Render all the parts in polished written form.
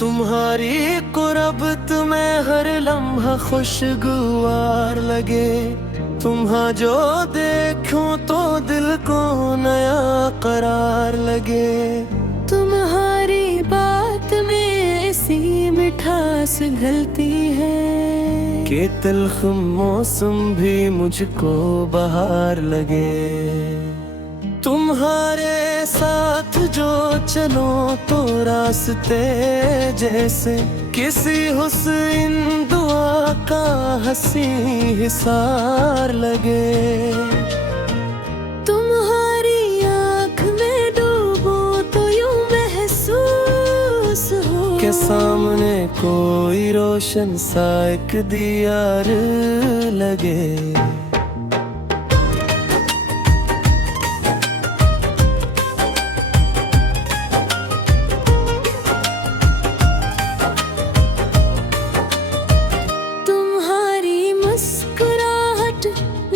तुम्हारी कुरबत में हर लम्हा खुशगवार लगे। तुम्हां जो देखूं तो दिल को नया करार लगे। तुम्हारी बात में ऐसी मिठास घलती है कि तल्ख मौसम भी मुझको बहार लगे। तुम्हारे साथ जो चलो तो रास्ते जैसे किसी हुस्न दुआ का हंसी हिसार लगे। तुम्हारी आँख में डूबो तो यूं महसूस हो के सामने कोई रोशन सा एक दियार लगे।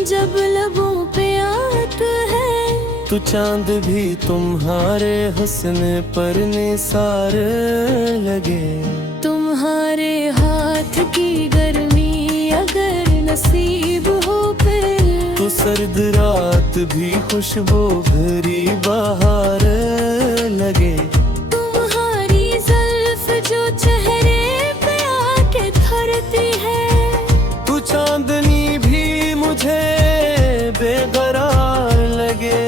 जब लबों पे आत है तो चांद भी तुम्हारे हुस्न पर निसार लगे। तुम्हारे हाथ की गर्मी अगर नसीब हो फिर तो सर्द रात भी खुशबू भरी बहार लगे। तुम्हारी जुल्फ जो चेहरे पे आके धरती है तू चांदनी भी मुझे बेकरार लगे।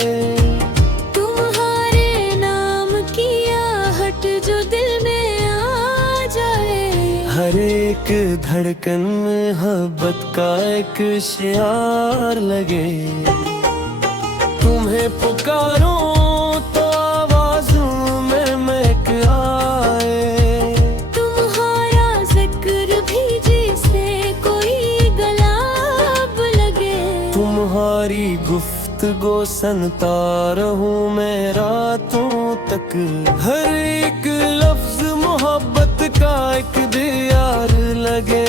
तुम्हारे नाम की आहट जो दिल में आ जाए हर एक धड़कन में मोहब्बत का एक शियार लगे। तुम्हें पुकारो तो आवाज़ों में महक आए। तुम्हारा जिक्र भी जैसे कोई गुलाब लगे। तुम्हारी गुफ्तगू सुनता रहूं मैं रातों तक। हर एक लफ्ज मोहब्बत का एक दियार लगे।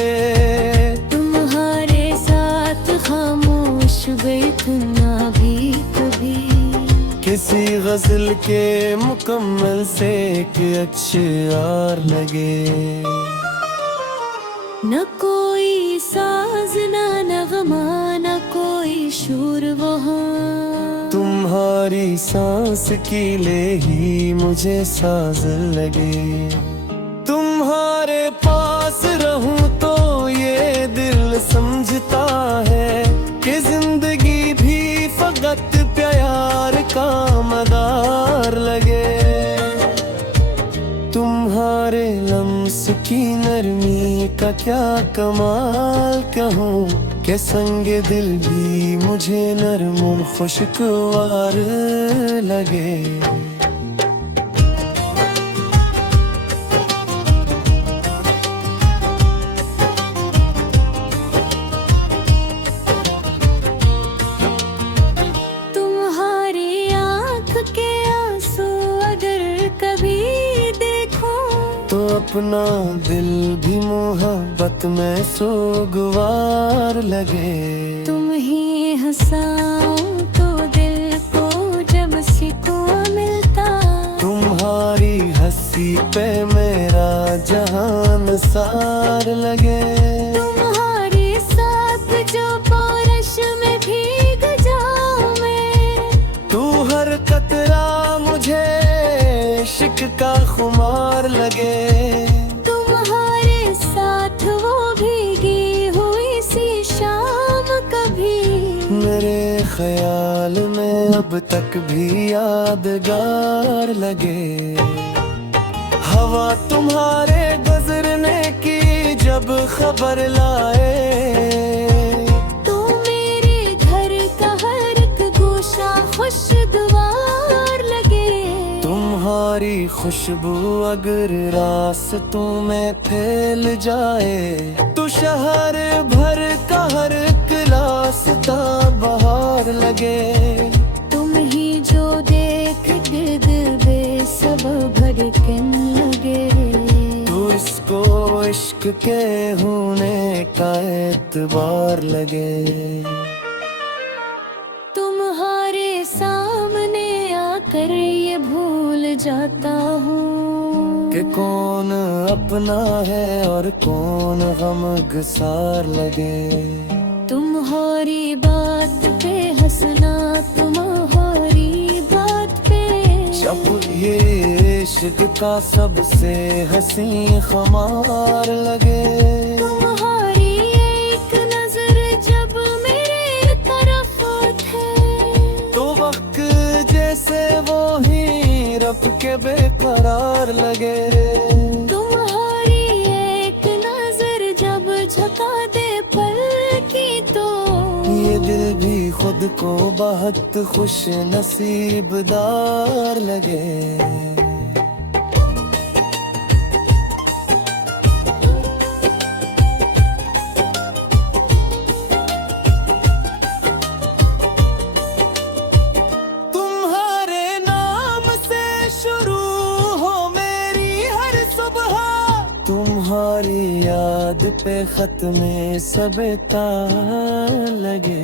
तुम्हारे साथ खामोश बैठना भी कभी किसी गजल के मुकम्मल से एक अक्षर लगे। न कोई साज न नगमा न कोई शोर वहाँ। तुम्हारी सांस की ले ही मुझे साज लगे। तुम्हारे पास रहूं तो ये दिल समझता है कि जिंदगी भी फकत प्यार का मदार लगे। तुम्हारे लम्स की नरमी का क्या कमाल कहूँ कि संगे दिल भी मुझे नरम और खुशगवार लगे। अपना दिल भी मोहब्बत में सोगवार लगे। तुम ही हंसाओ तो दिल को जब सुकून मिलता। तुम्हारी हंसी पे मेरा जहान सार लगे। तुम्हारे साथ जो बारिश में भीग जाऊं मैं। तू हर कतरा मुझे इश्क का खुमार लगे। तुम्हारे साथ वो भीगी हुई सी शाम कभी मेरे ख्याल में अब तक भी यादगार लगे। हवा तुम्हारे गुजरने की जब खबर लाए तो मेरे घर का हर एक गोशा खुशगवार लगे। तुम्हारी खुशबू अगर रास्तों में फैल जाए तो शहर भर का हर एक रास्ता बहार लगे। तुम ही जो देख गिर्द बेसब्र भड़कने लगे। तो इसको इश्क के होने का एतबार लगे। तुम्हारे सामने आकर ये भूल जाता हूँ कि कौन अपना है और कौन गम गुसार लगे। तुम्हारी बात पे हंसना, तुम्हारी बात पे जब ये इश्क का सबसे हंसी खुमार लगे। तुम्हारी एक नजर जब मेरे तरफ थे, तो वक्त जैसे वो ही रब के बेकरार लगे। तुम्हारी एक नजर जब झुका दे पल की, तो ये दिल भी खुद को बहुत खुश नसीबदार लगे। तुम्हारे नाम से शुरू हो मेरी हर सुबह, तुम्हारी याद पे खत्मे सबता लगे।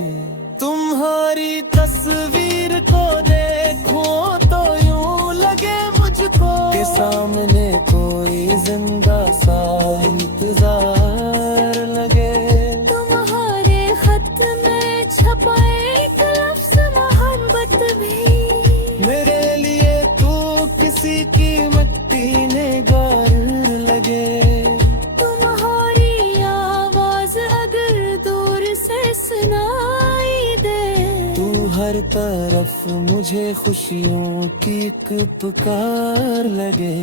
तुम्हारी तस्वीर को देखो तो यूं लगे मुझको के सामने कोई जिंदा सा इंतजार लगे। तुम्हारे खत में छपा एक लफ्ज़ मोहब्बत भी मेरे लिए तू किसी की मिट्टी ने गार लगे। तुम्हारी आवाज अगर दूर से सुनाई दे, तू हर तरफ मुझे खुशियों की एक पुकार लगे।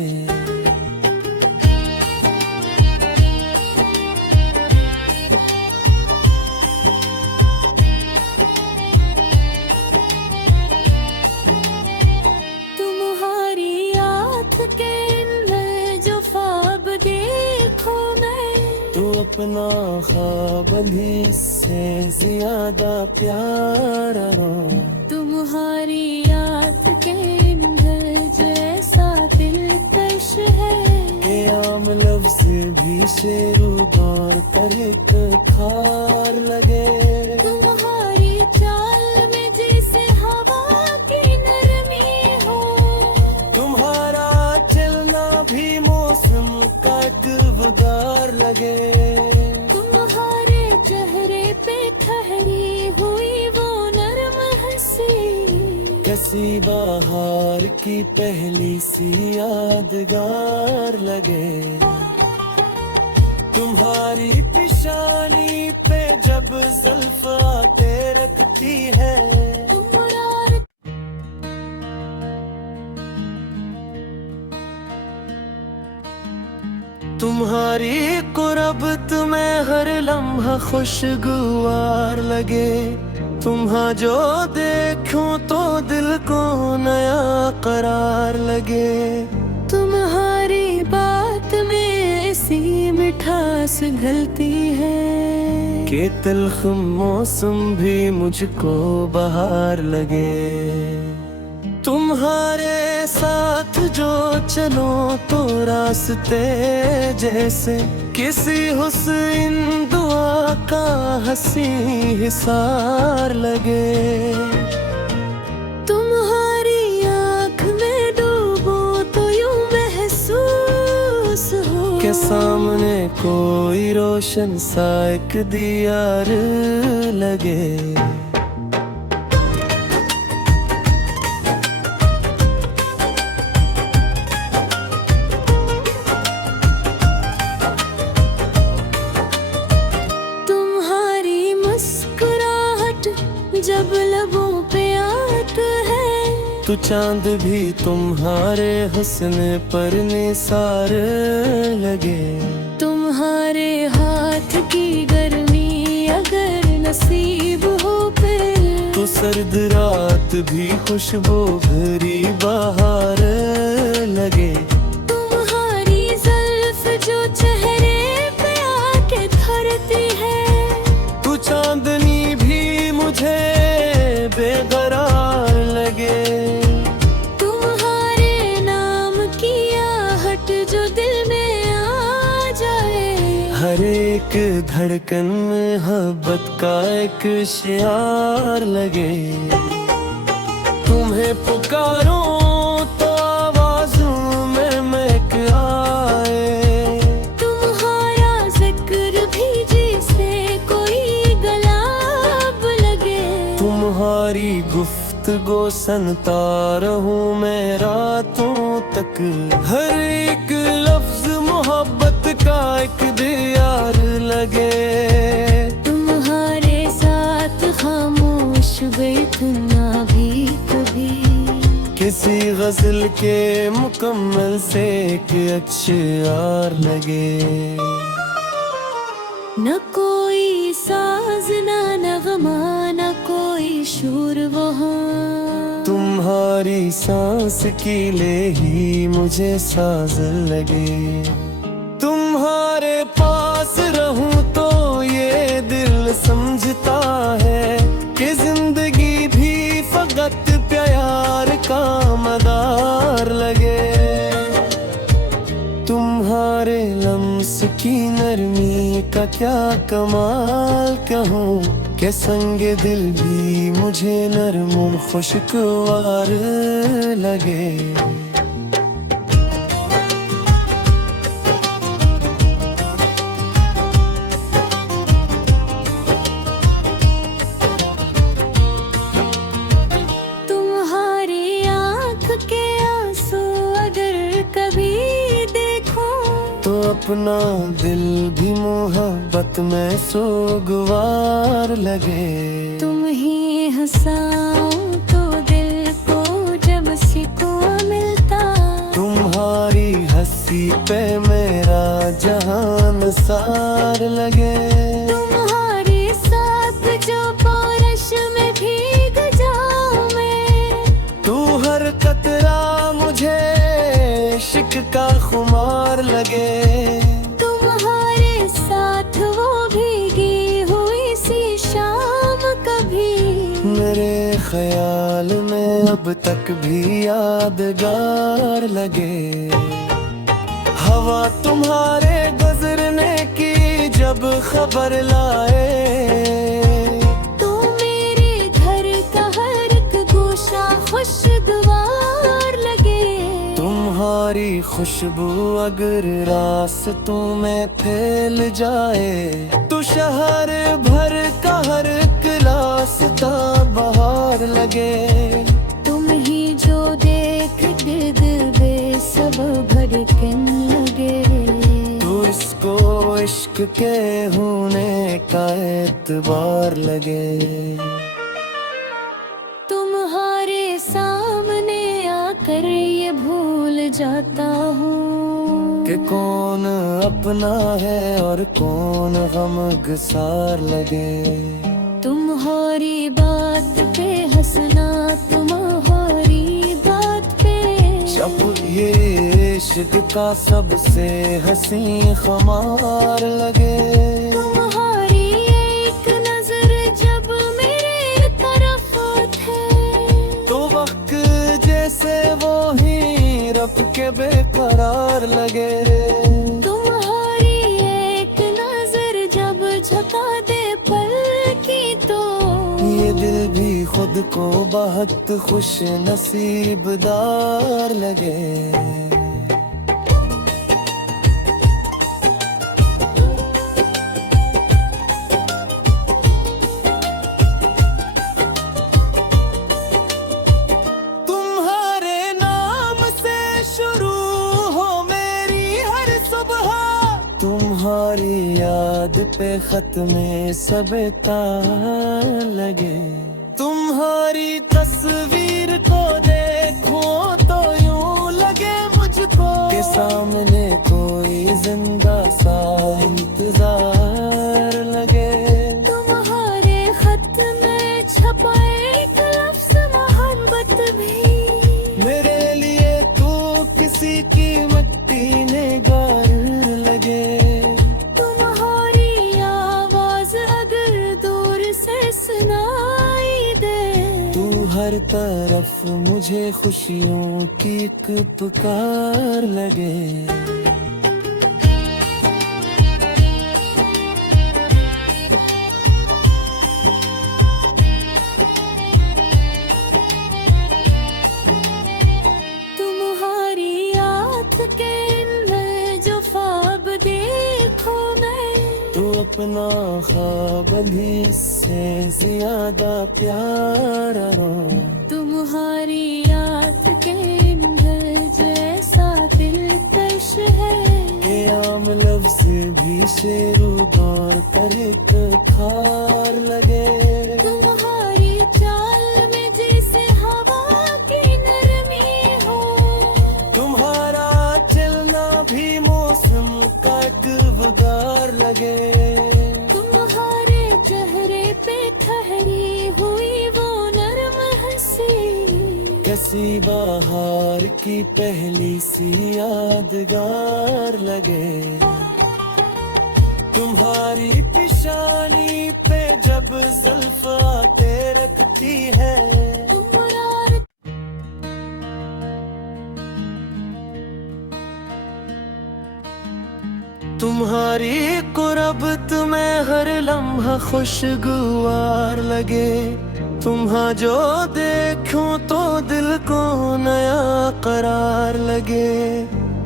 तुम्हारी आँख के अंदर जो ख्वाब देखो मैं, तू अपना ख्वाब भी इससे ज्यादा प्यारा हो। तुम्हारी याद के अंदर जैसा दिलकश है, के आम लफ्ज भी शेरू दौर कर एक खार लगे। तुम्हारी चाल में जैसे हवा की नरमी हो, तुम्हारा चलना भी मौसम का किरदार लगे। तुम्हारे चेहरे पे ठहरी हुई वो नरम हंसी, कसी बाहर की पहली सी यादगार लगे। तुम्हारी पेशानी पे जब जुल्फ आके रखती है, तुम्हारा तुम्हारी कुर्बत में हर लम्हा खुशगवार लगे। तुम्हां जो देखूं तो दिल को नया करार लगे। तुम्हारी बात में ऐसी मिठास घलती है के तल्ख मौसम भी मुझको बहार लगे। तुम्हारे साथ जो चलो तो रास्ते जैसे किसी हुस्न दुआ का हंसी हिसार लगे। तुम्हारी आँख में डूबो तो यूं महसूस हो के सामने कोई रोशन सा एक दियार लगे। जब लबों पे आत है, तो चांद भी तुम्हारे हुस्न पर निसार लगे। तुम्हारे हाथ की गर्मी अगर नसीब हो फिर, तो सर्द रात भी खुशबू भरी बहार लगे। तुम्हारी जुल्फ जो चेहरे पे आके धरती है, तू चांदनी भी मुझे बेकरार लगे। तुम्हारे नाम की आहट जो दिल में आ जाए, हर एक धड़कन में मोहब्बत का एक शियार लगे। तुम्हें पुकारूं तो आवाज़ों में महक आए, गुफ्तगू सुनता रहूं मैं रातों तक। हर एक लफ्ज मोहब्बत का एक दियार लगे। तुम्हारे साथ खामोश बैठना भी कभी किसी गजल के मुकम्मल से एक अश्यार लगे। न कोई साज न नगमा न कोई शोर वहाँ। तुम्हारी सांस की ले ही मुझे साज लगे। तुम्हारे पास रहूं तो ये दिल समझता है कि जिंदगी भी फकत प्यार का मदार लगे। तुम्हारे लम्स की नरमी का क्या कमाल कहूँ कि संगे दिल भी मुझे नरम और खुशगवार लगे। तुम्हारी आँख के आंसू अगर कभी तो अपना दिल भी मोहब्बत में सोगवार लगे। तुम ही हंसाओ तो दिल को जब सुकून मिलता। तुम्हारी हंसी पे मेरा जहान सार लगे। तुम्हारे साथ जो बारिश में भीग जाऊं मैं। तू हर कतरा मुझे इश्क का खुमार लगे। तुम्हारे साथ वो भीगी हुई सी शाम कभी मेरे ख्याल में अब तक भी यादगार लगे। हवा तुम्हारे गुजरने की जब खबर लाए तो मेरे घर का हर एक गोशा खुशगवार लगे। तुम्हारी खुशबू अगर रास्तों में फैल जाए तो शहर भर का हर एक रास्ता बहार लगे। तुम ही जो देख दिल बेसब भड़कने लगे। तो इसको इश्क के होने का एतबार लगे। तुम्हारे सामने आकर ये भूल जाता हूँ कि कौन अपना है और कौन गमगसार लगे। तुम्हारी बात पे हंसना तुम्हारी बात पे जब ये इश्क का सबसे हंसी खुमार लगे। तुम्हारी एक नजर जब मेरे तरफ थे तो वक्त जैसे वो ही रब के बेकरार लगे। तुम्हारी एक नजर जब झुका दे पल की तो ये दिल भी खुद को बहुत खुश नसीबदार लगे। तुम्हारी याद पे खत में सब तार लगे। तुम्हारी तस्वीर को देखो तो यूं लगे मुझको के सामने कोई जिंदा सा इंतजार लगे। तुम्हारे खत में छपा एक लफ्ज़ मोहब्बत भी मेरे लिए तू किसी की मिट्टी ने गार लगे। तुम्हारी आवाज अगर दूर से सुनाई दे तू हर तरफ मुझे खुशियों की एक पुकार लगे। अपना ख्वाब भी इससे ज्यादा प्यारा हो। तुम शेरू दौड़ कर एक थार लगे। तुम्हारी चाल में जैसे हवा की नरमी हो, तुम्हारा चलना भी मौसम का एक वगार लगे। तुम्हारे चेहरे पे ठहरी हुई वो नरम हंसी, कैसी बाहर की पहली सी यादगार लगे। तुम्हारी पेशानी पे जब जुल्फ आके रखती है, तुम्हारी कुर्बत में हर लम्हा खुशगवार लगे। तुम्हां जो देखूं तो दिल को नया करार लगे।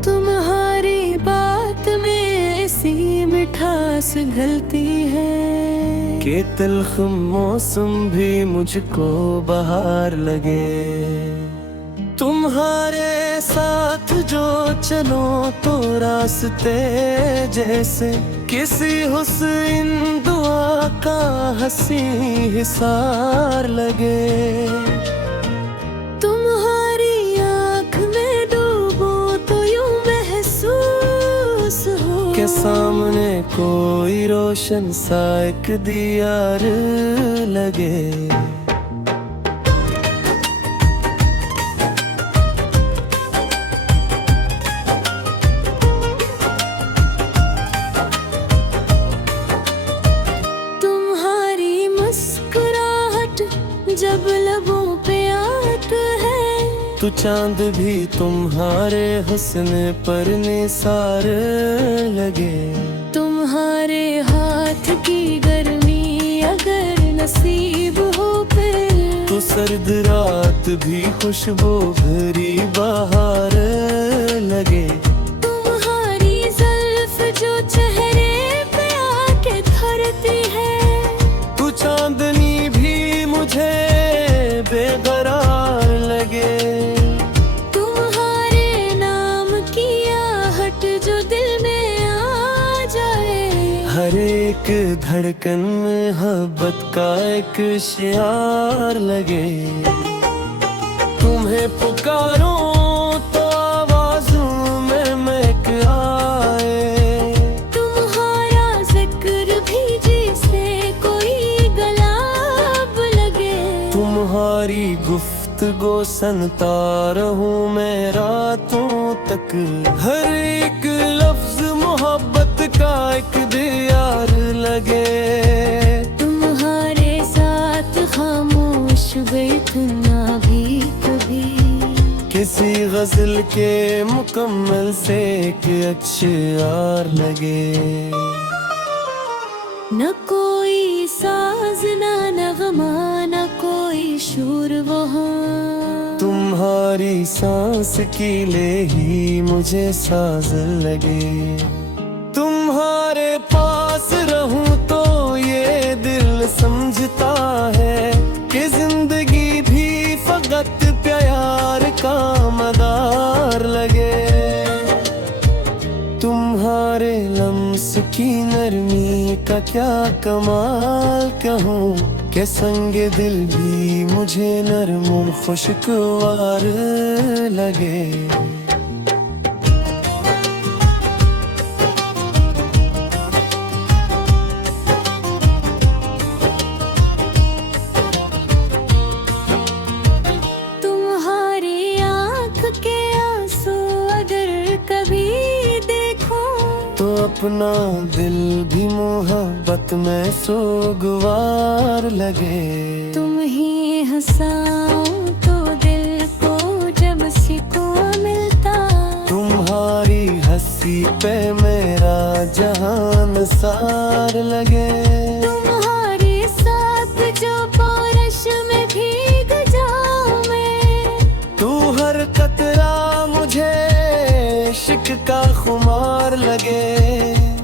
तुम्हारी बात में ऐसी मिठास घलती है कि तल्ख मौसम भी मुझको बहार लगे। तुम्हारे साथ जो चलो तो रास्ते जैसे किसी हुस्न दुआ का हंसी हिसार लगे। तुम्हारी आँख में डूबो तो यूं महसूस हो के सामने कोई रोशन सा एक दियार लगे। जब लबों पे आत है तो चांद भी तुम्हारे हुस्न पर निसार लगे। तुम्हारे हाथ की गर्मी अगर नसीब हो फिर तो सर्द रात भी खुशबू भरी बहार लगे। तुम्हारी जुल्फ जो चेहरे पे आके धरती है, तू चांदनी भी मुझे बेकरार लगे। तुम्हारे नाम की आहट जो दिल में आ जाए, हर एक धड़कन में मोहब्बत का एक शियार लगे। तुम्हें पुकारो तो आवाज़ों में महक आए। तुम्हारा जिक्र भी जैसे कोई गुलाब लगे। तुम्हारी गुफ्तगू सुनता रहूं मैं रातों तक, हर एक लफ्ज मोहब्बत का एक दियार लगे। तुम्हारे साथ खामोश बैठना भी कभी किसी गजल के मुकम्मल से एक अशआर लगे। न कोई साज न नगमा न कोई शोर वहाँ, तुम्हारी सांस की ले ही मुझे साज लगे। तुम्हारे पास रहूं तो ये दिल समझता है कि जिंदगी भी फकत प्यार का मदार लगे। तुम्हारे लम्स की नरमी का क्या कमाल कहूँ कि संगे दिल भी मुझे नरम और खुशगवार लगे। अपना दिल भी मोहब्बत में सोगवार लगे। तुम ही हंसाओ तो दिल को जब सुकून मिलता, तुम्हारी हंसी पे मेरा जहान सार लगे। तुम्हारे साथ जो बारिश में भीग जाऊं मैं, तू हर कतरा मुझे इश्क का खुमार लगे।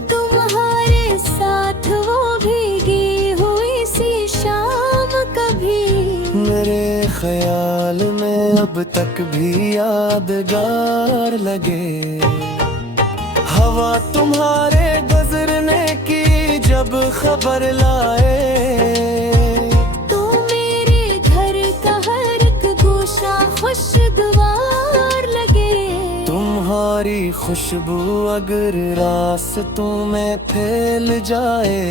तुम्हारे साथ वो भीगी हुई सी शाम कभी मेरे ख्याल में अब तक भी यादगार लगे। हवा तुम्हारे गुजरने की जब खबर लाए, तो मेरे घर का हर एक गोशा खुशगवार लगे। तुम्हारी खुशबू अगर रास्तों में फैल जाए,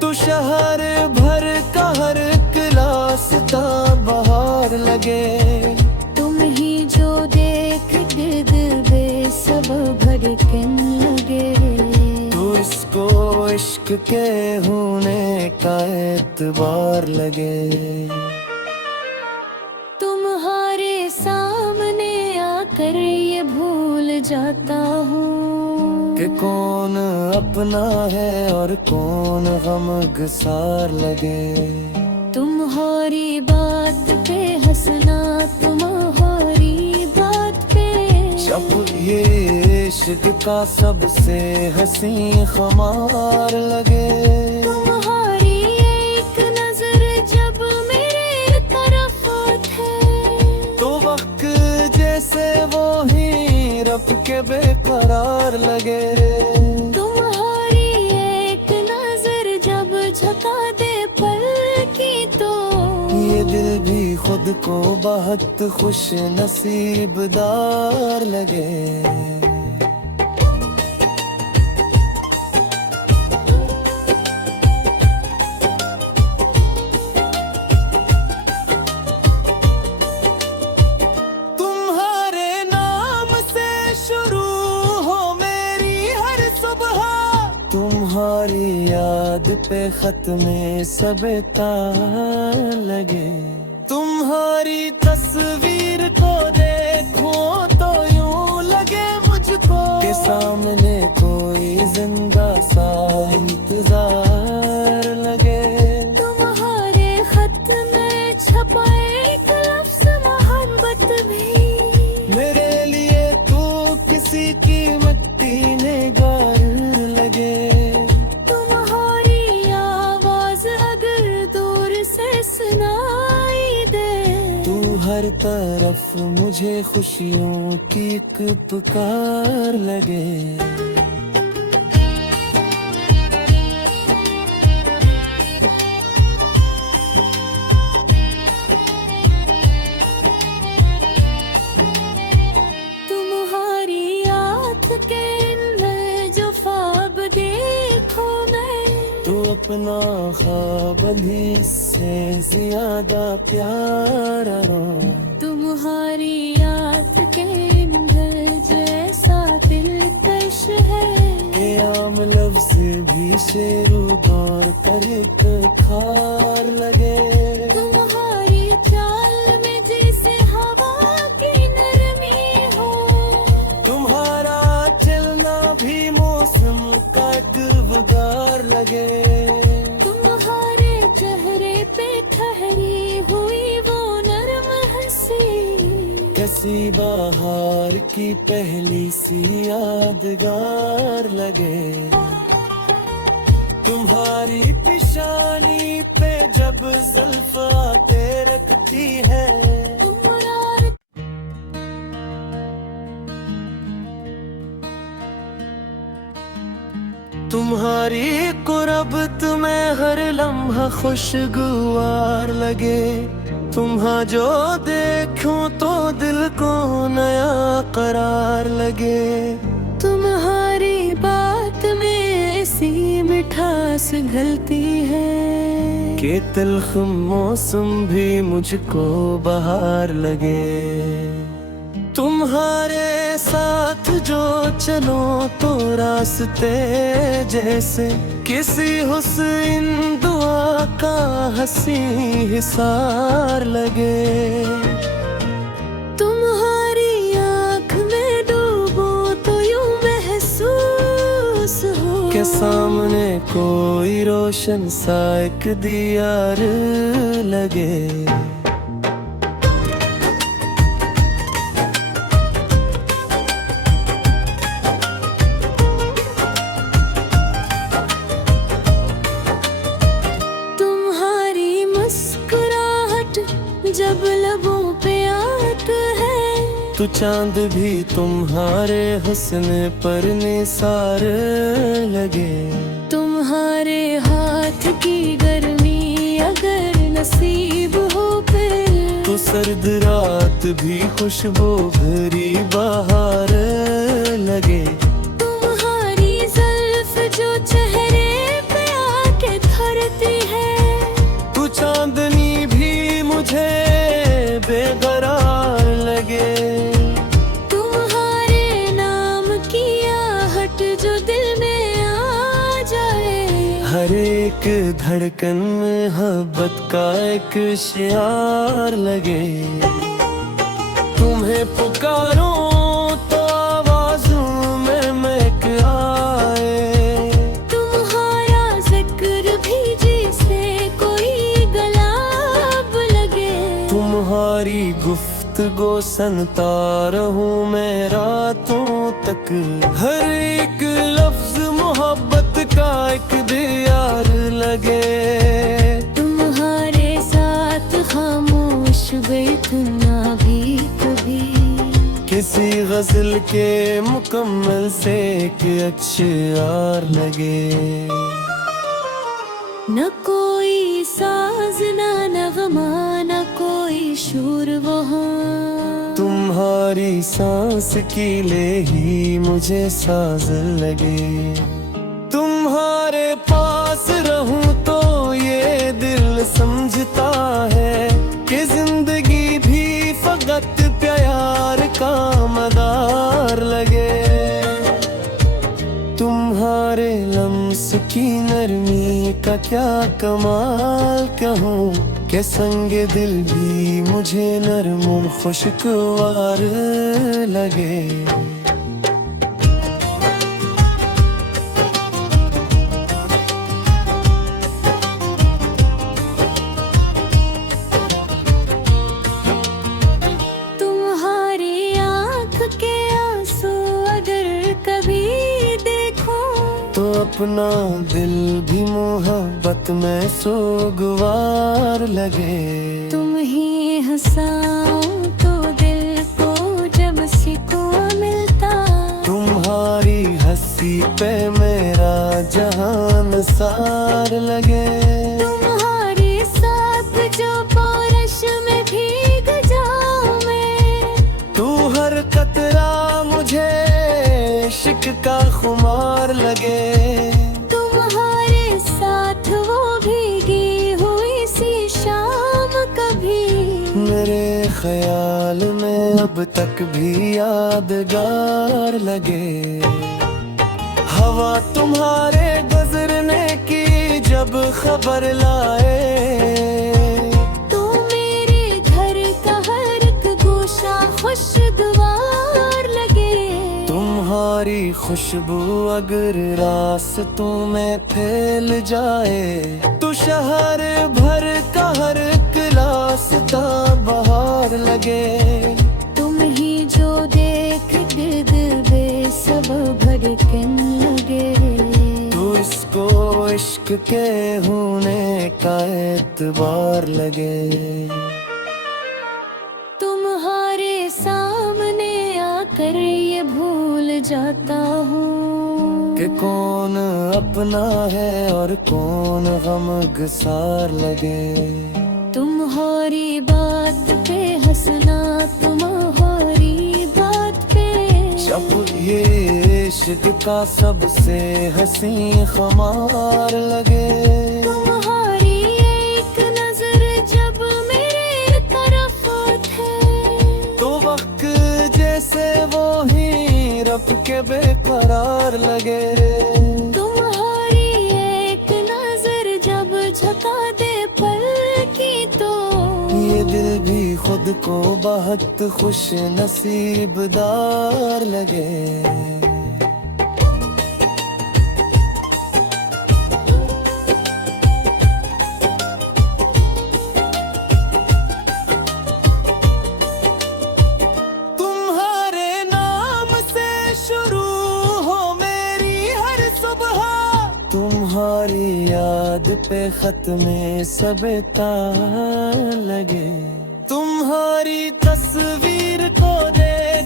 तो शहर भर का हर एक रास्ता बहार लगे। तुम ही जो देख गिर्द बेसब भड़कने लगे, तो इसको इश्क के होने का एतबार लगे। तुम्हारे सामने आकर ये भूल जाता हूँ कि कौन अपना है और कौन गमगसार लगे। तुम्हारी बात पे हंसना, तुम्हारी बात पे जब ये इश्क का सबसे हंसी खुमार लगे। तुम्हारी एक नजर जब मेरे तरफ थे, तो वक्त जैसे वो ही रब के बेकरार लगे। तुम्हारी एक नजर जब झुका दे पल की, तो ये दिल भी खुद को बहुत खुश नसीबदार लगे। तुम्हारे नाम से शुरू हो मेरी हर सुबह, तुम्हारी याद पे खत्मे सबता लगे। तुम्हारी तस्वीर को देखो तो यूं लगे मुझको के सामने कोई जिंदा सा इंतजार लगे। तुम्हारे खत में छपा एक लफ्ज़ मोहब्बत भी मेरे लिए तू किसी कीमती निगार लगे। तुम्हारी आवाज अगर दूर से सुनाई दे, तू हर तरफ मुझे खुशियों की एक पुकार लगे। तुम्हारी याद के अंदर जो ख्वाब देखो मैं, तू अपना ख्वाब भी से ज्यादा प्यारा हो। तुम्हारी याद के अंदर जैसा दिलकश है, ये आम लफ्ज भी शेरू दौर कर एक खार लगे। तुम्हारी चाल में जैसे हवा की नरमी हो, तुम्हारा चलना भी मौसम का गुलजार लगे। तुम्हारे चेहरे पे ठहरी हुई वो नरम हंसी, किसी बाहर की पहली सी यादगार लगे। तुम्हारी पेशानी पे जब जुल्फ आके रखती है, तुम्हारा तुम्हारी कुर्बत में हर लम्हा खुशगवार लगे। तुम्हां जो देखूं तो दिल को नया करार लगे। तुम्हारी बात में ऐसी मिठास घलती है कि तल्ख मौसम भी मुझको बहार लगे। तुम्हारे साथ जो चलो तो रास्ते जैसे किसी हुस्न दुआ का हंसी हिसार लगे। तुम्हारी आँख में डूबो तो यूं महसूस हो के सामने कोई रोशन सा एक दियार लगे। जब लबों पे आत है तो चांद भी तुम्हारे हुस्न पर निसार लगे। तुम्हारे हाथ की गर्मी अगर नसीब हो फिर, तो सर्द रात भी खुशबू भरी बहार लगे। तुम्हारी जुल्फ जो चेहरे पे आके धरती है, तू चांदनी भी मुझे बेकरार लगे। तुम्हारे नाम की आहट जो दिल में आ जाए, हर एक धड़कन में मोहब्बत का एक शियार लगे। तुम्हें पुकारो तो आवाज़ों में महक आए। तुम्हारा जिक्र भी जिसे कोई गलाब लगे। तुम्हारी गुफ्तगू सुनता रहूं मैं रातों तक, हर एक लफ्ज मोहब्बत का एक दियार लगे। तुम्हारे साथ खामोश बैठना भी कभी किसी गजल के मुकम्मल से एक अक्षर लगे। न कोई साज न नगमा न कोई शोर वहाँ, तुम्हारी सांस की ले ही मुझे साज लगे। तुम्हारे पास रहूं तो ये दिल समझता है कि जिंदगी भी फकत प्यार का मदार लगे। तुम्हारे लम्स की नरमी का क्या कमाल कहूँ, कि संग दिल भी मुझे नरम खुशगवार लगे। तुम्हारी आँख के आंसू अगर कभी देखो, तो अपना दिल भी मोहब्बत में सोगवार लगे। तुम ही हंसाओ तो दिल को जब सुकून मिलता, तुम्हारी हंसी पे मेरा जहान सार लगे। तुम्हारे साथ जो बारिश में भीग जाऊं मैं, तू हर कतरा मुझे इश्क का खुमार लगे। तुम्हारे साथ वो भीगी हुई सी शाम कभी मेरे ख्याल में अब तक भी यादगार लगे। हवा तुम्हारे गुजरने की जब खबर लाए, तो मेरे घर का हर एक गोशा खुशगवार लगे। तुम्हारी खुशबू अगर रास्तों में फैल जाए, तो शहर भर का हर एक रास्ता बहार लगे। तुम ही जो देख गिर्द बेसब्र भड़कने लगे, तो इसको इश्क के होने का एतबार लगे। तुम्हारे सामने आकर ये भूल जाता हूँ कि कौन अपना है और कौन गमगसार लगे। तुम्हारी बात पे हंसना, तुम्हारी बात पे जब ये इश्क का सबसे हंसी खुमार लगे। तुम्हारी एक नजर जब मेरे तरफ थे, तो वक्त जैसे वो ही रब के बेकरार लगे। तुम्हारी एक नजर जब झुका दे पल की, तो ये दिल भी खुद को बहुत खुश नसीबदार लगे। तुम्हारे नाम से शुरू हो मेरी हर सुबह, तुम्हारी याद पे खत में सबता लगे। तुम्हारी तस्वीर को देख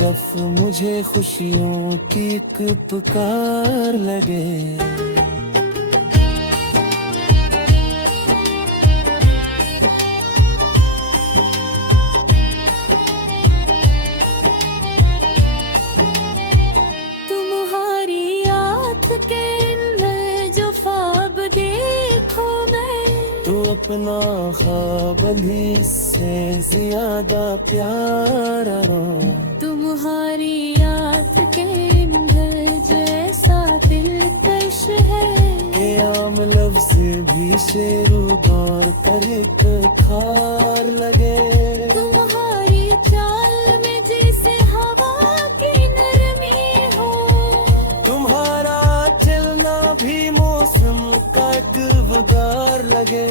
तरफ मुझे खुशियों की एक पुकार लगे। तुम्हारी याद के अंदर जो ख्वाब देखो मैं, तू अपना ख्वाब भी इससे ज्यादा प्यारा हो। तुम्हारी याद के अंदर जैसा दिलकश है, ये आम लफ्ज भी शेरू दौर कर एक खार लगे। तुम्हारी चाल में जैसे हवा की नरमी हो, तुम्हारा चलना भी मौसम का एक वगार लगे।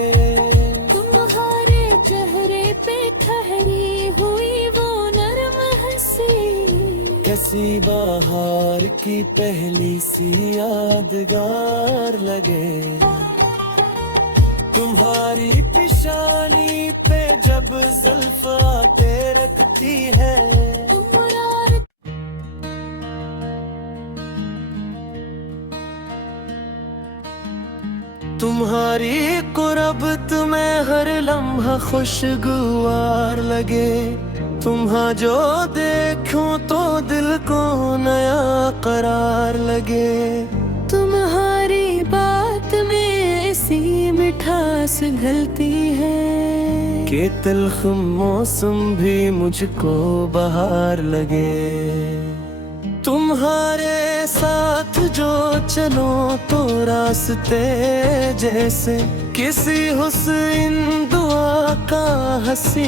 तुम्हारे चेहरे पे ठहरी हुई वो नरम हंसी, कैसी बाहर की पहली सी यादगार लगे। तुम्हारी पेशानी पे जब जुल्फ आके रखती है, तुम्हारी कुर्बत में हर लम्हा खुशगवार लगे। तुम्हां जो देखूं तो दिल को नया करार लगे। तुम्हारी बात में ऐसी मिठास घलती है कि तल्ख मौसम भी मुझको बहार लगे। तुम्हारे साथ जो चलो तो रास्ते जैसे किसी हुस्न दुआ का हंसी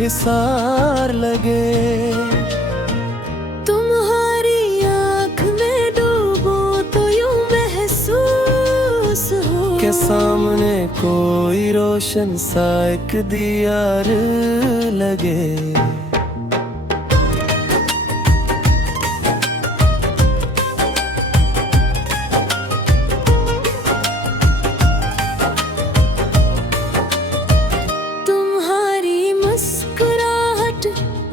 हिसार लगे। तुम्हारी आँख में डूबो तो यूं महसूस हो के सामने कोई रोशन सा एक दियार लगे।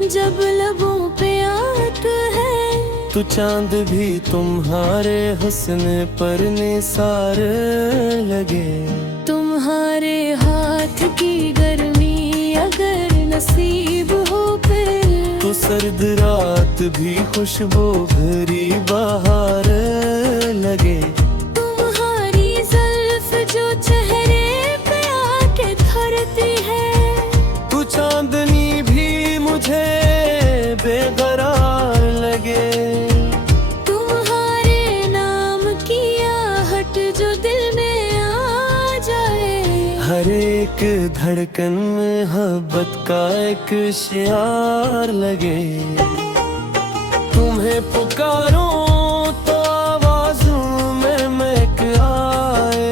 जब लबों पे आत है, तो चांद भी तुम्हारे हुस्न पर निसार लगे। तुम्हारे हाथ की गर्मी अगर नसीब हो फिर, तो सर्द रात भी खुशबू भरी बहार लगे। तुम्हारी जुल्फ जो चेहरे पे आके धरती है, तू चांदनी भी मुझे बेकरार लगे। तुम्हारे नाम की आहट जो दिल में आ जाए, हर एक धड़कन में मोहब्बत का एक शियार लगे। तुम्हें पुकारो तो आवाज़ों में महक आए।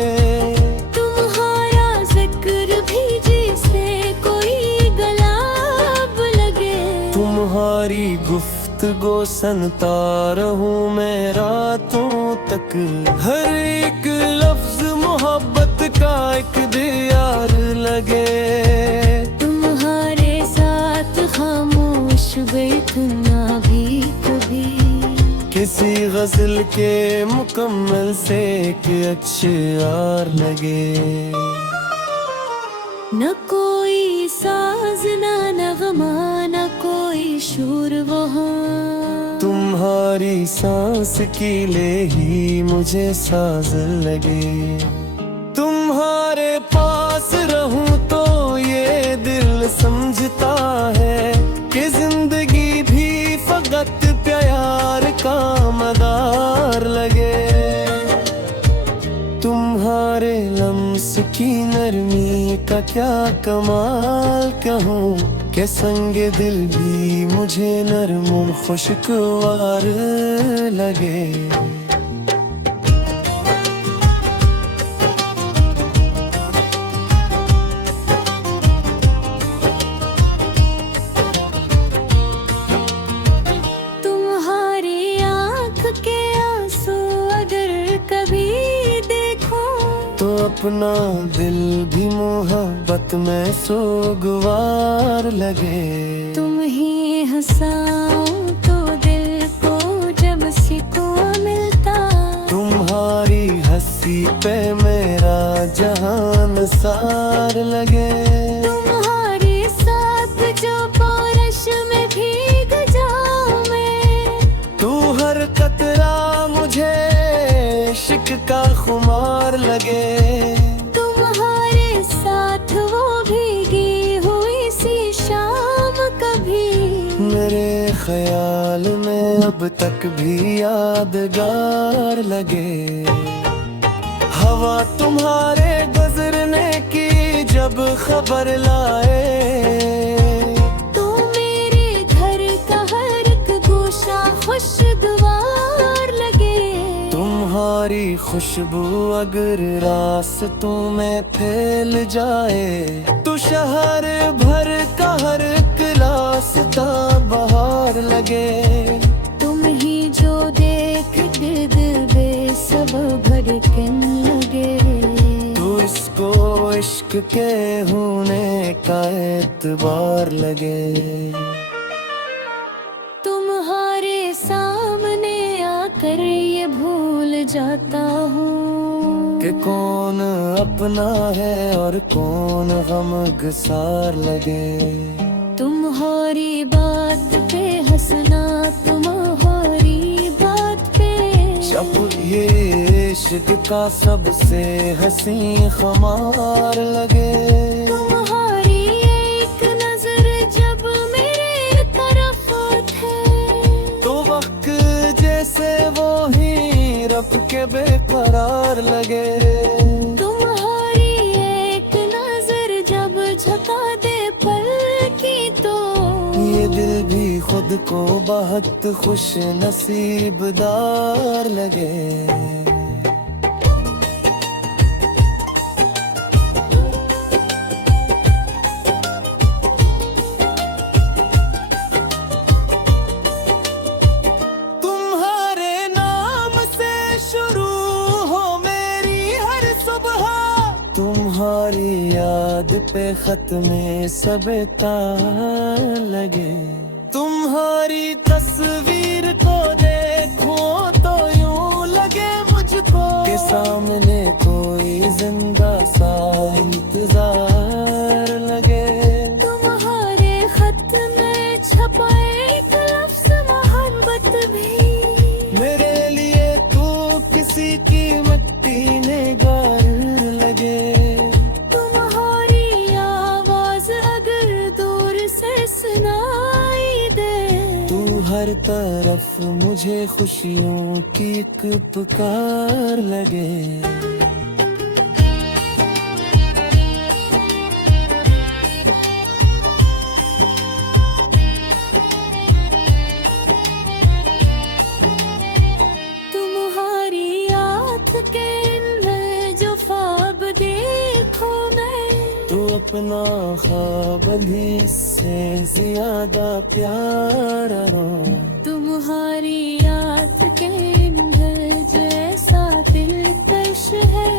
तुम्हारा जिक्र भी जिसे कोई गुलाब लगे। तुम्हारी गुफ्तगू सुनता रहूं मैं रातों तक, हर एक लफ्ज मोहब्बत का एक दियार लगे। तुम्हारे साथ खामोश बैठना भी कभी किसी गजल के मुकम्मल से एक अशआर लगे। न कोई साज न नगमा न कोई शोर वहाँ, तुम्हारी सांस की ले ही मुझे साज लगे। तुम्हारे पास रहूं तो ये दिल समझता है कि जिंदगी भी फकत प्यार का मदार लगे। तुम्हारे लम्स की नरमी का क्या कमाल कहूँ, के संगे दिल भी मुझे नरम खुशगवार लगे। तुम्हारी आँख के आंसू अगर कभी देखो, तो अपना दिल भी मोहब्बत में सोगवार लगे। तुम ही हंसाओ तो निसार लगे। तुम्हारे साथ जो बारिश में भीग जाऊं मैं, तू हर कतरा मुझे इश्क का खुमार लगे। तुम्हारे साथ वो भीगी हुई सी शाम कभी मेरे ख्याल में अब तक भी यादगार लगे। हवा तुम्हारे गुजरने की जब खबर लाए, तो मेरे घर का हर एक गोशा खुशगवार लगे। तुम्हारी खुशबू अगर रास्तों में फैल जाए, तो शहर भर का हर एक रास्ता बहार लगे। तुम ही जो देख दिल बेसब्र भड़कने लगे। तो इसको इश्क के होने का एतबार लगे। तुम्हारे सामने आकर ये भूल जाता हूँ कि कौन अपना है और कौन गमगसार लगे। तुम्हारी बात पे हंसना, तुम्हारी बात पे जब ये इश्क का सबसे हंसी खुमार लगे। तुम्हारी एक नजर जब मेरे तरफ थे, तो वक्त जैसे वो ही रब के बेकरार लगे। तुम्हारी एक नजर जब झका दे पल की, तो ये दिल भी खुद को बहुत खुश नसीबदार लगे। तुम्हारे नाम से शुरू हो मेरी हर सुबह, तुम्हारी याद पे खत्मे सबता लगे। तुम्हारी तस्वीर को देखो तो यूं लगे मुझको के सामने कोई जिंदा सा इंतजार लगे। तुम्हारे खत में छपा एक लफ्ज़ मोहब्बत भी मेरे लिए तू किसी की मिट्टी ने गार लगे। तुम्हारी आवाज अगर दूर से सुनाई दे, तू हर तरफ मुझे खुशियों की एक पुकार लगे। तुम्हारी याद के में जो ख्वाब देखो मैं, तू अपना ख्वाब भी से ज्यादा प्यारा हो। तुम्हारी याद के में जैसा दिलकश है,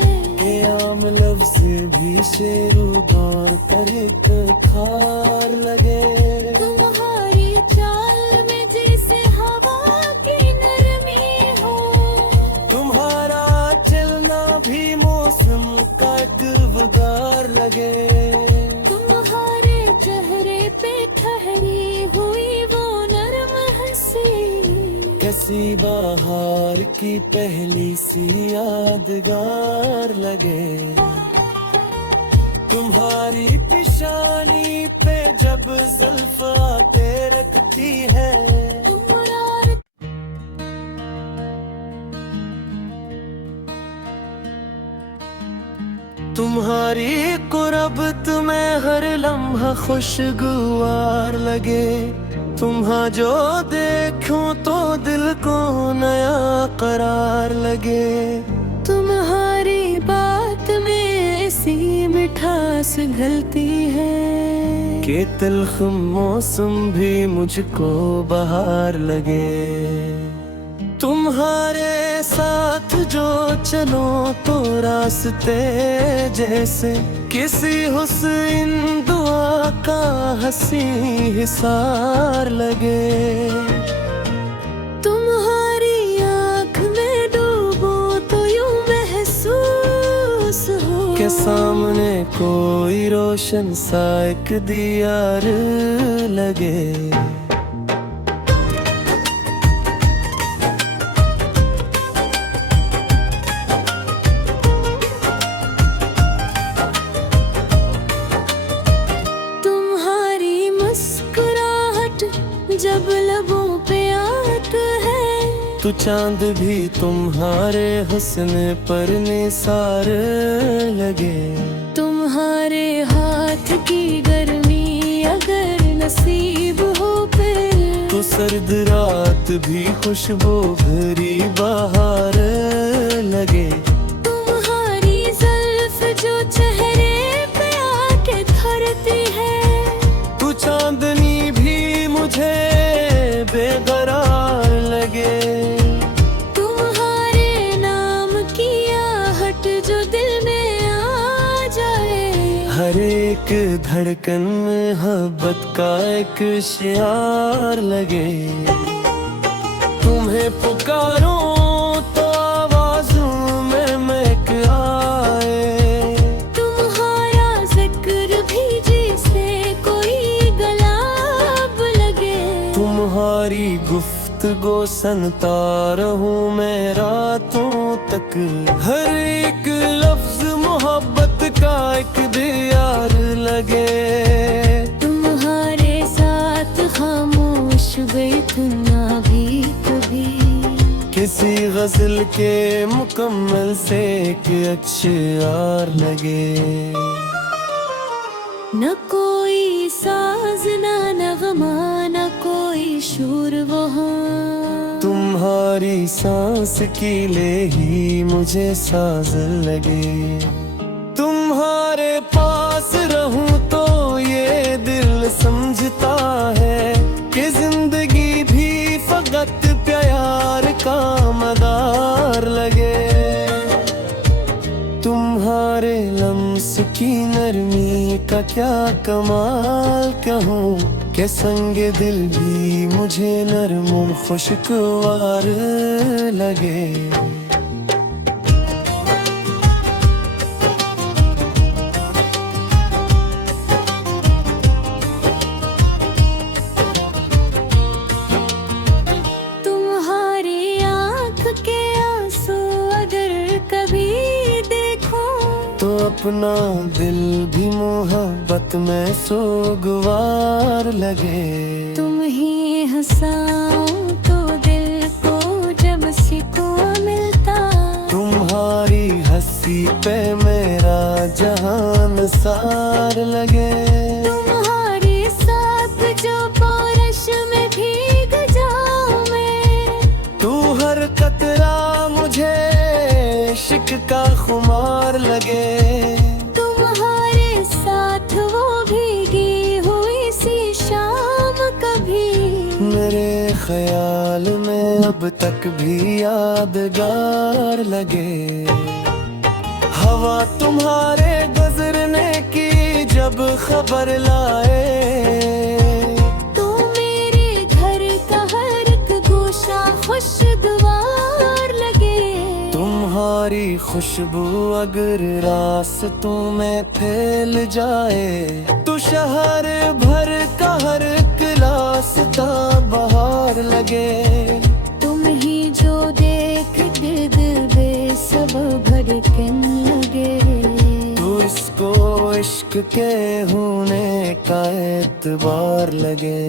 ये आम लफ्ज भी शेरू दौर कर एक खार लगे। तुम्हारी चाल में जैसे हवा की नरमी हो, तुम्हारा चलना भी मौसम का गुलजार लगे। तुम्हारे चेहरे पे ठहरी हुई वो नरम हंसी, किसी बाहर की पहली सी यादगार लगे। तुम्हारी पेशानी पे जब जुल्फ आके रखती है, तुम्हारा तुम्हारी कुर्बत में हर लम्हा खुशगवार लगे। तुम्हां जो देखूं तो दिल को नया करार लगे। तुम्हारी बात में ऐसी मिठास घलती है कि तल्ख मौसम भी मुझको बहार लगे। तुम्हारे साथ जो चलो तो रास्ते जैसे किसी हुस्न दुआ का हंसी हिसार लगे। तुम्हारी आँख में डूबो तो यूं महसूस हो के सामने रोशन सा एक दियार लगे। तुम्हारी मुस्कुराहट जब लबों पे आती है, तो चांद भी तुम्हारे हुस्न पर निसार लगे। तुम्हारे हाथ की गर्मी अगर नसीब हो फिर, तो सर्द रात भी खुशबू भरी बहार लगे। तुम्हारी जुल्फ जो चेहरे पे आके धरती है, तू चांदनी भी मुझे बेकरार लगे। तुम्हारे नाम की आहट जो दिल में आ जाए, हर एक धड़कन में मोहब्बत का एक शियार लगे। तुम्हें पुकारो तो आवाज़ों में महक आए। तुम्हारा जिक्र भी जिसे कोई गलाब लगे। तुम्हारी गुफ्तगू सुनता रहूं मैं रातों तक। हर एक लफ्ज मोहब्बत का एक दियार लगे। तुम्हारे साथ खामोश बैठना भी कभी, किसी गजल के मुकम्मल से एक अक्षर लगे। न कोई साज न नगमा न कोई शोर वहाँ। तुम्हारी सांस की ले ही मुझे साज लगे। तुम्हारे पास रहूं तो ये दिल समझता है कि जिंदगी भी फकत प्यार का मदार लगे। तुम्हारे लम्स की नरमी का क्या कमाल कहूँ कि संग दिल भी मुझे नरम खुशगवार लगे। अपना दिल भी मोहब्बत में सोगवार लगे। तुम ही हंसाओ तो दिल को जब सुकून मिलता। तुम्हारी हंसी पे मेरा जहान सार लगे। तुम्हारे साथ जो बारिश में भीग जाऊं मैं, तू हर कतरा मुझे इश्क का खुमार लगे। तुम्हारे साथ वो भीगी हुई सी शाम कभी मेरे ख्याल में अब तक भी यादगार लगे। हवा तुम्हारे गुजरने की जब खबर लाए, तो मेरे घर का हर एक गोशा खुशगवार लगे। तुम्हारी खुशबू अगर रास्तों में फैल जाए, तो शहर भर का हर एक रास्ता बहार लगे। तुम ही जो देख दिल बेसब्र भड़कने लगे। तो इसको इश्क के होने का एतबार लगे।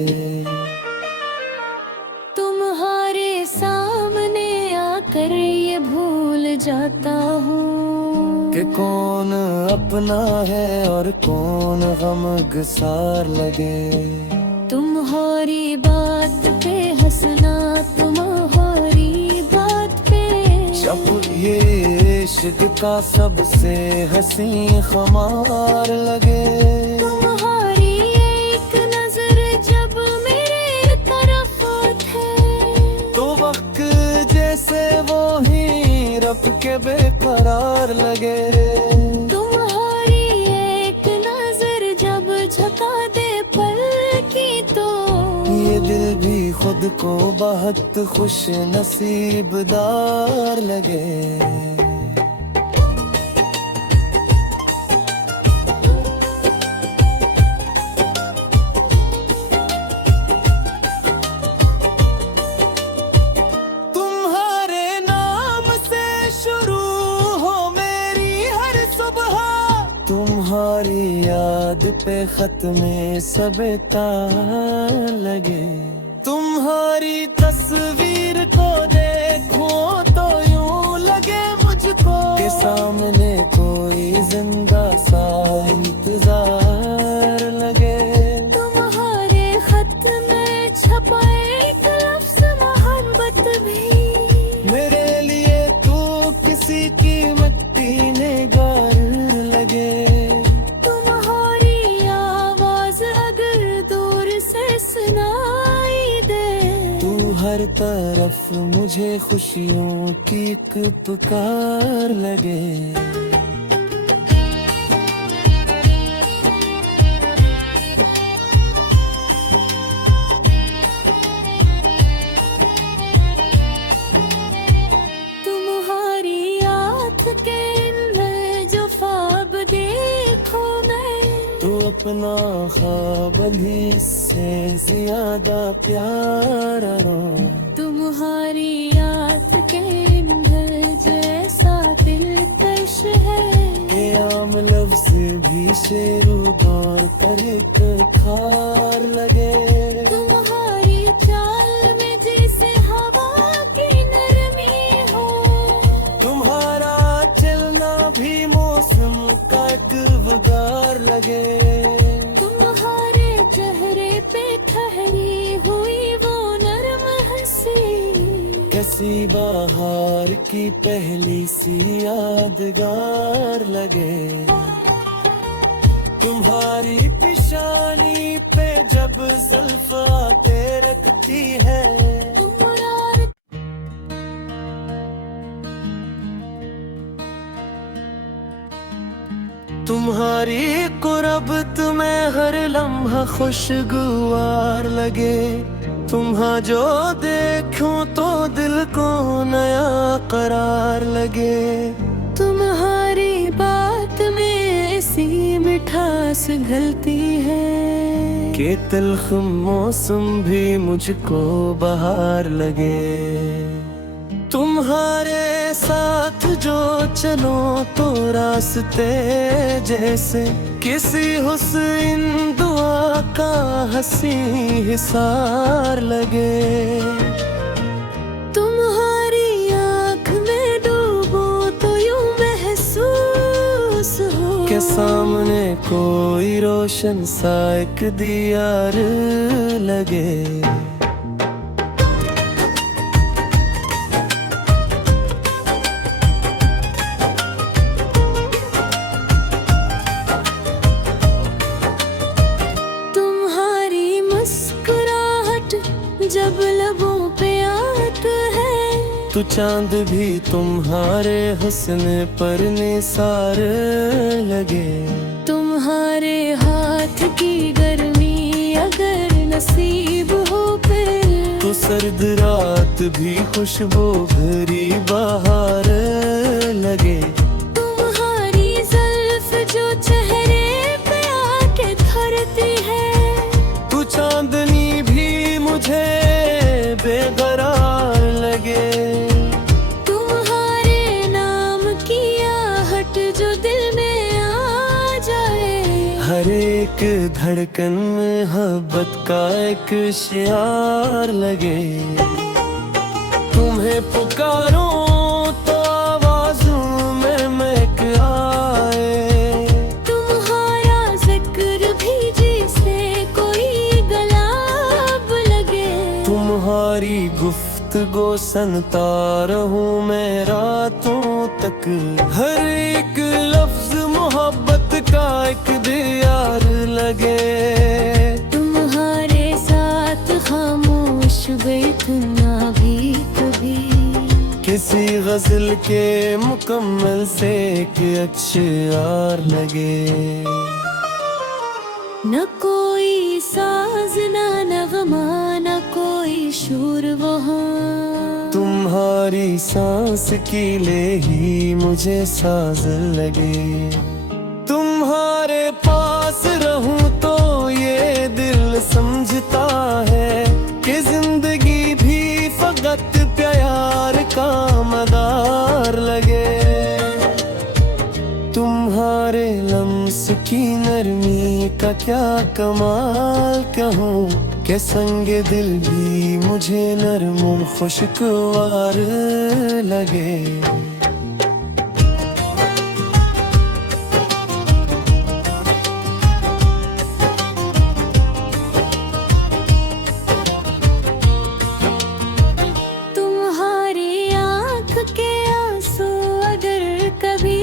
तुम्हारे सामने आकर ये भूल जाता हूँ कि कौन अपना है और कौन गमगसार लगे। तुम्हारी बात पे हंसना, तुम्हारी बात पे जब ये इश्क का सबसे हसी खुमार लगे। तुम्हारी एक नजर जब मेरे तरफ थे, तो वक्त जैसे वो ही रब के बेकरार लगे। तुम्हारी एक नजर जब झुका दे पल की, तो ये दिल भी खुद को बहुत खुश नसीबदार लगे। याद पे खत में सब तार लगे। तुम्हारी तस्वीर को देखूं तो यूं लगे मुझको के सामने कोई जिंदा सा इंतजार लगे। तुम्हारे खत में छपा एक लफ्ज़ मोहब्बत भी मेरे लिए तू किसी कीमती निगार लगे। तुम्हारी आवाज अगर दूर से सुनाई दे तू हर तरफ मुझे खुशियों की एक पुकार लगे। तुम्हारी याद के अंदर जो ख्वाब देखो मैं तू अपना ख्वाब भी इससे ज्यादा प्यारा हो। तुम्हारी याद के अंदर जैसा दिलकश है ये आम लफ्ज भी शेरू दौर पर एक खार लगे। तुम्हारी चाल में जैसे हवा की नरमी हो तुम्हारा चलना भी मौसम का एक वगार लगे। तुम्हारे चेहरे पे ठहरी हुई वो नरम हंसी कैसी बाहर की पहली सी यादगार लगे। तुम्हारी पेशानी पे जब जुल्फ आके रखती है तुम्हारा तुम्हारी कुर्बत में हर लम्हा खुशगवार लगे। तुम्हां जो देखूं तो दिल को नया करार लगे। तुम्हारी बात में ऐसी मिठास घलती है कि तल्ख मौसम भी मुझको बहार लगे। तुम्हारे साथ जो चलो तो रास्ते जैसे किसी हुस्न दुआ का हंसी हिसार लगे। तुम्हारी आँख में डूबो तो यूं महसूस हो के सामने कोई रोशन सा एक दियार लगे। तुम्हारी मुस्कुराहट जब लबों पे आती है तो चांद भी तुम्हारे हुस्न पर निसार लगे। तुम्हारे हाथ की गर्मी अगर नसीब हो फिर तो सर्द रात भी खुशबू भरी बहार लगे। तुम्हारी जुल्फ जो चेहरे पे आके धरती है तू चांदनी भी मुझे बेकरार लगे। तुम्हारे नाम की आहट जो दिल में आ जाए हर एक धड़कन में मोहब्बत का एक शियार लगे। तुम्हें पुकारो तो आवाज़ों में महक आए। तुम्हारा जिक्र भी जिसे कोई गलाब लगे। तुम्हारी गुफ्तगू सुनता रहूं मैं रातों तक। हर एक लफ्ज मोहब्बत का एक दियार लगे। तुम्हारे साथ खामोश बैठना भी कभी किसी गजल के मुकम्मल से एक अक्षर लगे। न कोई साज न नगमा न कोई शोर वहाँ। तुम्हारी सांस की ले ही मुझे साज लगे। तुम्हारे पास रहूं तो ये दिल समझता है कि जिंदगी भी फकत प्यार का मदार लगे। तुम्हारे लम्स की नरमी का क्या कमाल कहूँ कि संगे दिल भी मुझे नरम खुशगवार लगे। तुम्हारी आँख के आंसू अगर कभी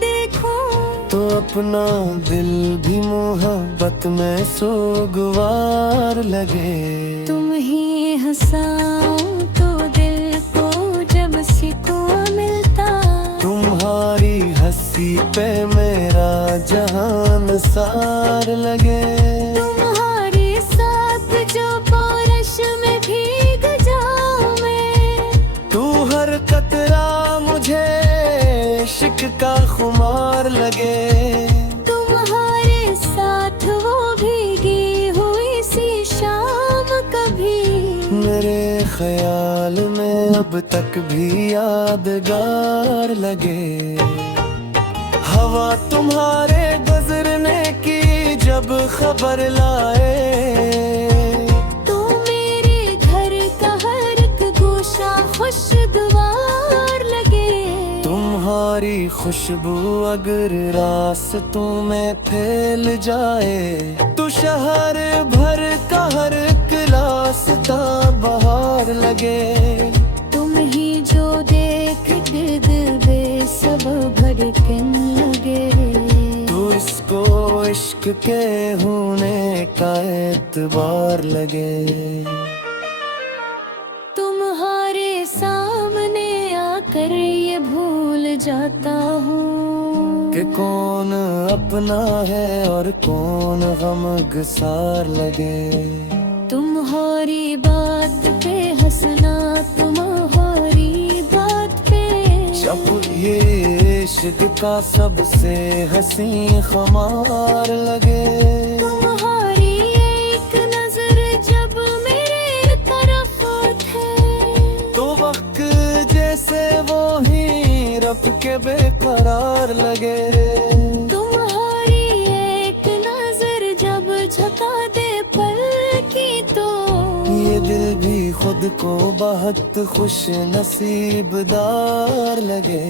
देखूं तो अपना दिल भी मोहब्बत में सोगवार लगे। तुम ही हंसाओ तो दिल को जब सुकून मिलता, तुम्हारी हंसी पे मेरा जहान सार लगे। तुम्हारे साथ जो बारिश में भीग जाऊं मैं, तू हर कतरा मुझे इश्क का खुमार लगे। तुम्हारे साथ वो भीगी हुई सी शाम कभी मेरे ख्याल में अब तक भी यादगार लगे। हवा तुम्हारे गुजरने की जब खबर लाए, तो मेरे घर का हर एक गोशा खुशगवार लगे। तुम्हारी खुशबू अगर रास्तों में फैल जाए, तो शहर भर का हर एक रास्ता बहार लगे। तुम ही जो देख गिर्द बेसब्र भड़कने लगे, तो इसको इश्क के होने का एतबार लगे। तुम्हारे सामने आकर ये भूल जाता हूँ कि कौन अपना है और कौन गमगसार लगे। तुम्हारी बात पे हंसना, तुम्हारी बात पे जब ये इश्क का सबसे हंसी खुमार लगे। तुम्हारी एक नजर जब मेरे तरफ थे, तो वक्त जैसे वो ही रब के बेकरार लगे। तुम्हारी एक नजर जब झुका दे पल की, तो ये दिल भी खुद को बहुत खुश नसीबदार लगे।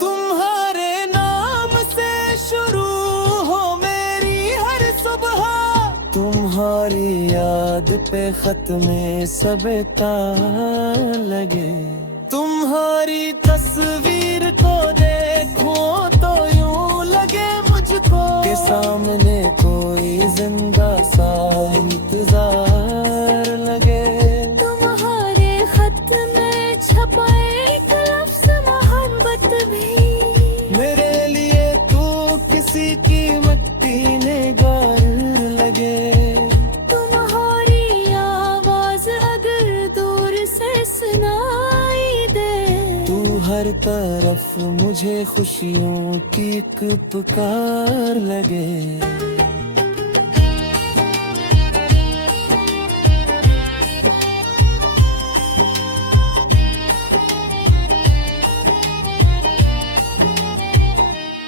तुम्हारे नाम से शुरू हो मेरी हर सुबह, तुम्हारी याद पे खत में सबता लगे। तुम्हारी तस्वीर को देखो तो यूं लगे मुझको के सामने कोई जिंदा सा इंतजार लगे। तुम्हारे खत में छपा एक लफ्ज़ मोहब्बत भी मेरे लिए तू किसी की मिट्टी ने गार लगे। तुम्हारी आवाज अगर दूर से सुनाई दे, तू हर तरफ मुझे खुशियों की एक पुकार लगे।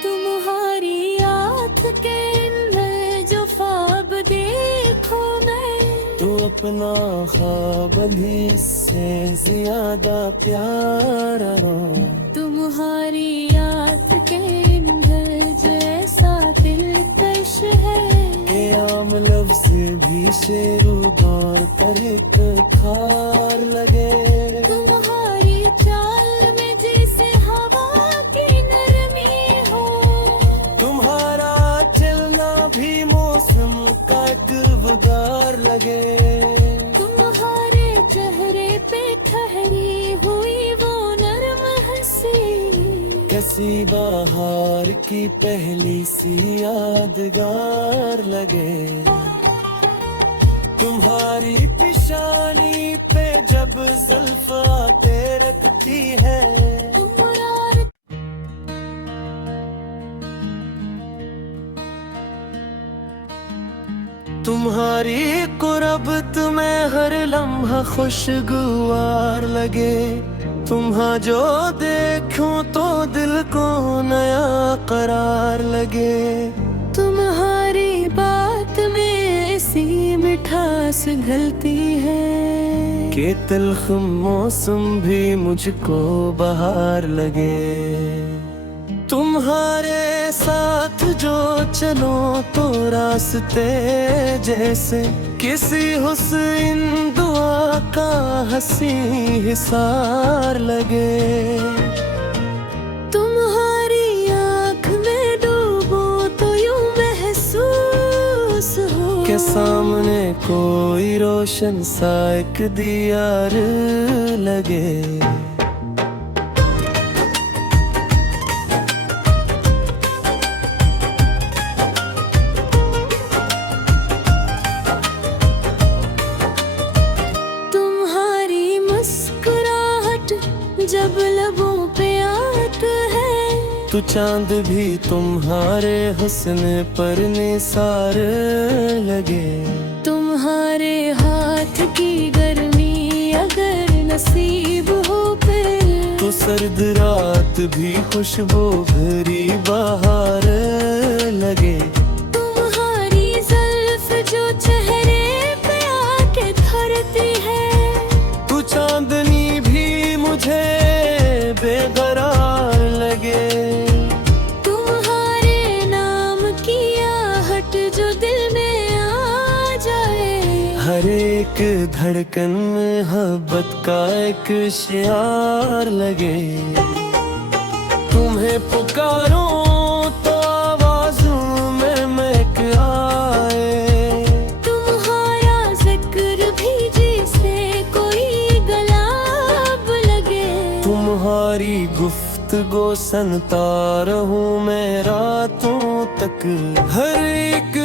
तुम्हारी आँख के अंदर जो ख्वाब देखो मैं, तू अपना ख्वाब भी इससे ज्यादा प्यारा हो। तुम्हारी आँख के अंदर जैसा दिलकश है, के आम लफ्ज़ भी शेरू दौर पर एक खार लगे। तुम्हारी चाल में जैसे हवा की नरमी हो, तुम्हारा चलना भी मौसम का एक वगार लगे। तुम्हारे चेहरे पे ठहरी हुई वो नरम हंसी, कैसी बाहर की पहली सी यादगार लगे। तुम्हारी पेशानी पे जब जुल्फ आके रखती है, तुम्हारी कुरबत में हर लम्हा खुशगवार लगे। तुम्हां जो देखूं तो दिल को नया करार लगे। तुम्हारी बात में ऐसी मिठास घलती है कि तल्ख मौसम भी मुझको बहार लगे। तुम्हारे साथ जो चलो तो रास्ते जैसे किसी हुस्न दुआ का हंसी हिसार लगे। तुम्हारी आँख में डूबो तो यूं महसूस हो के सामने कोई रोशन सा एक दियार लगे। जब लबों पे आत है तो चांद भी तुम्हारे हुस्न पर निसार लगे। तुम्हारे हाथ की गर्मी अगर नसीब हो फिर तो सर्द रात भी खुशबू भरी बहार लगे। तुम्हारी जुल्फ जो चेहरे पे आके धरती है तू चांदनी भी मुझे बेकरार लगे। तुम्हारे नाम की आहट जो दिल में आ जाए। हर एक धड़कन में मोहब्बत का एक शियार लगे। तुम्हें पुकारो तो आवाज़ों में महक आए। तुम्हारा जिक्र भी जिसे कोई गुलाब लगे। तुम्हारी गुफ्तगू सुनता रहूं मैं रातों तक। हर एक